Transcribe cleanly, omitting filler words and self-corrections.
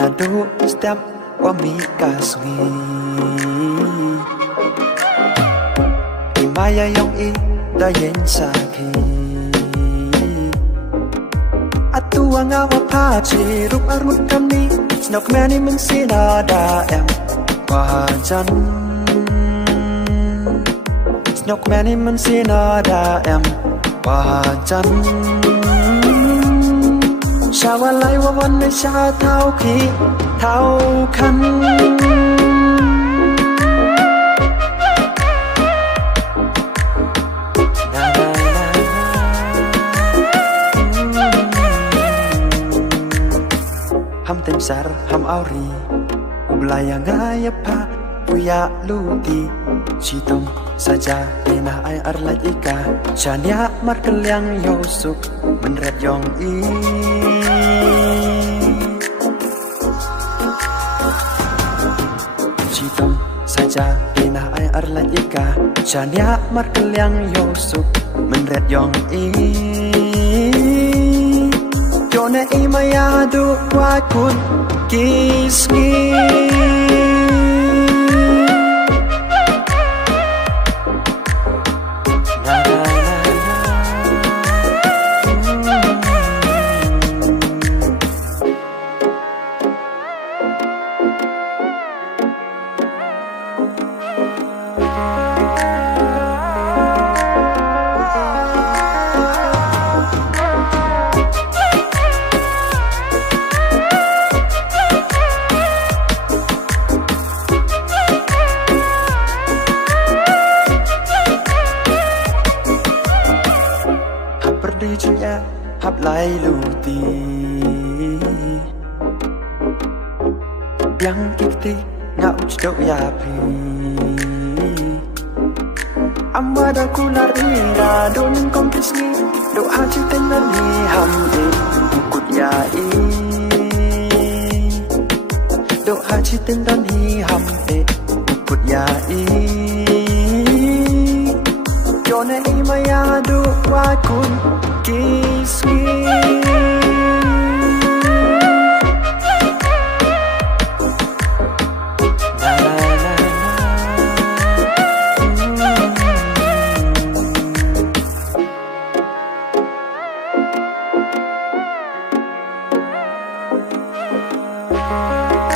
nado step wa mi kasngi imaya yong I da yen sakhi atua ngawa phachi rup arut kami snok mani men sina da em pajan snok mani men sina da em pajan Shawa lai wa wanในชาเท้าขีเท้าคันHam tem sar ham auri Ublaya ngaya pa Puya luti Citom saja Dina ay arlaj ika Shania markelyang yosuk Menret yong I Citom saja Dina ay arlaj ika Shania markelyang yosuk Menret yong I Yone I mayadu wa kun kisgi Hap lai luti Biang kikti nga ucdo ya pi Amada kular ira donin kompisni Doa cinten nani hamdi ukut ya I Doa cinten nani hamdi ukut ya I Yone imaya du wakun kisgi La